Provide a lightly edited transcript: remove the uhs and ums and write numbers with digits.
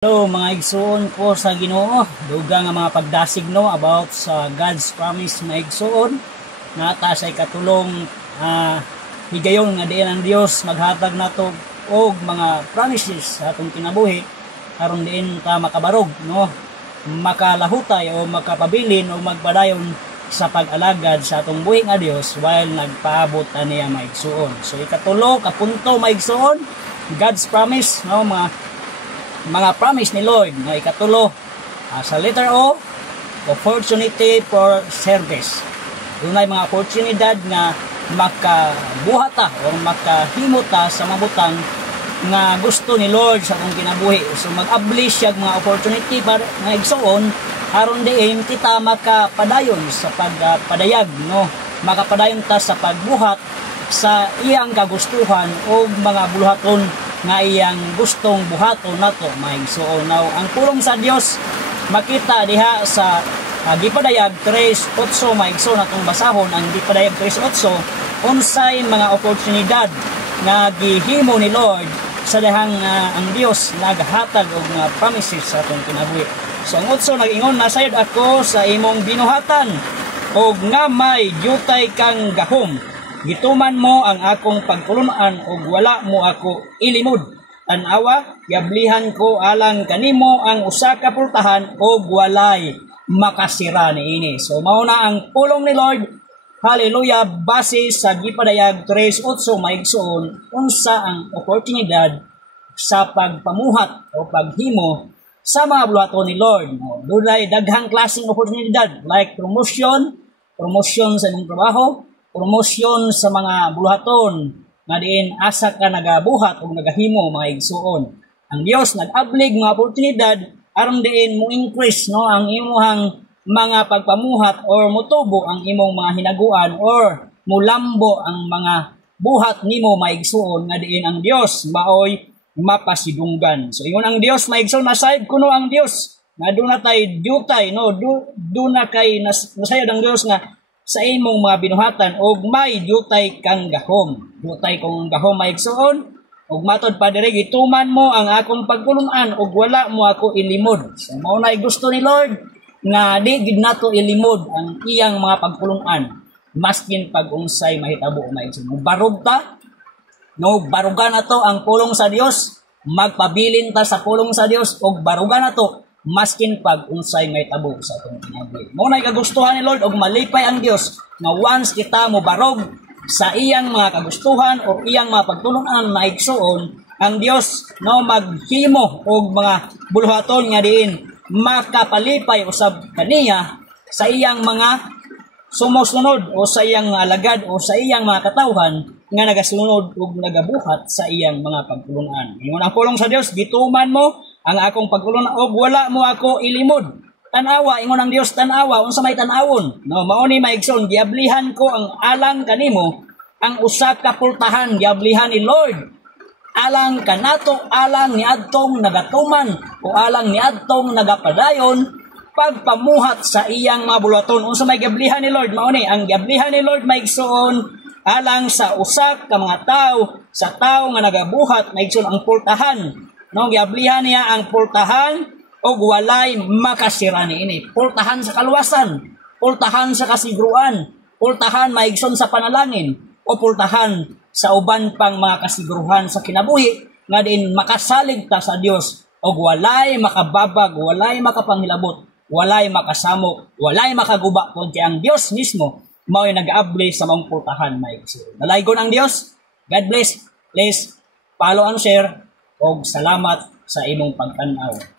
Hello mga igsoon ko sa Ginoo, duga nga mga pagdasig no about sa God's promise mga igsoon na ata say katulong higayon nga diin ang Dios maghatag nato og mga promises sa atong kinabuhi aron diin ta makabarog no, makalahutay o makapabilin o magpadayon sa pag-alagad sa atong buhi nga Dios while nagpaabot niya mga igsoon. So ikatulo ka punto mga igsoon, God's promise no, mga promise ni Lord na ikatulo sa letter O, opportunity for service. Dunay mga oportunidad nga makabuhata o makahimota sa mabutan nga gusto ni Lord sa akong kinabuhi. So mag-abli siya mga opportunity para nga igsoon aron diin kita makapadayon sa pagpadayag no, makapadayon ta sa pagbuhat sa iyang kagustuhan o mga buluhaton nga iyang gustong buhaton nato mga igsoon. Now ang pulong sa Dios makita diha sa gipadayag 3:8 mga igsoon natong basahon ang gipadayag 3:8 unsay mga oportunidad nga gihimo ni Lord sa dihang ang Dios naghatag og mga promises sa atong kinabuhi. So ang 8 nag-ingon, nasayod ako sa imong binuhatan og nga may diyutay kang gahom. Gituman mo ang akong pagkulunan ug wala mo ako ilimod. Tanawa, yablihan ko alang kanimo ang usa ka pultahan ug walay makasira niini. So mao na ang pulong ni Lord. Hallelujah, base sa gipadayag 3:8 maigsoon unsa ang oportunidad sa pagpamuhat o paghimo sa mga buluhaton ni Lord. Dunay daghang klaseng oportunidad like promotion sa imong trabaho, promosyon sa mga buluhaton nga diin asa ka nagabuhat o nagahimo mga igsuon. Ang Dios nag-ablig mga oportunidad aron diin mo increase no ang imong mga pagpamuhat or motubo ang imong mga hinaguan or mulambo ang mga buhat nimo mga igsuon nga diin ang Dios maoy mapasidunggan. So ingon ang Dios mga igsuon, nasayod kuno ang Dios nga duna tay dutay no, duna kay nasayod ang Dios nga sa imong mga binuhatan og may dutay kang gahom. Dutay kong gahom maigsoon og matod pa diri gituman mo ang akong pagpulunan og wala mo ako ilimod. So mao na gusto ni Lord nga di gid nato ilimod ang iyang mga pagpulunan maskin pag unsay mahitabo maigsoon. Barog ta no, barugan nato ang pulong sa Dios, magpabilin ta sa pulong sa Dios og barugan nato maskin pag unsay may tabo sa atong kinabuhi. Mo na kagustuhan ni Lord og malipay ang Dios nga once kita mo barog sa iyang mga kagustuhan o iyang mga pagtulungan na igsuon, ang Dios no maghimo og mga buluhaton nga diin makapalipay usab kaniya sa iyang mga sumusunod o sa iyang alagad o sa iyang mga katawhan nga nagasunod ug nagabuhat sa iyang mga pagtulungan. Ingon ang pulong sa Dios, gituman mo ang akong pagkulunan og wala mo ako ilimod. Tanawa, ingon ang Dios, tanawa unsa may tanawon no, mao ni maigsoon, giablihan ko ang alang kanimo ang usa ka pultahan, giablihan ni Lord alang kanato, alang ni adtong nagatuman o alang ni adtong nagapadayon pagpamuhat sa iyang mga buluhaton. Unsa may giablihan ni Lord, mao ni ang giablihan ni Lord maigsoon alang sa usa ka mga tawo, sa tawo nga nagabuhat maigsoon ang pultahan no, giablihan niya ang pultahan og walay makasira niini. Pultahan sa kaluwasan, pultahan sa kasiguruan, pultahan maigsoon sa panalangin o pultahan sa uban pang mga kasiguruhan sa kinabuhi nga din makasalig ta sa Dios og walay makababag, walay makapanghilabot, walay makasamok, walay makaguba kundi ang Dios mismo mao'y nag-aabli sa mga pultahan maigsoon. Nalaygon ang Dios. God bless. Please follow and share og salamat sa imong pagtan-aw.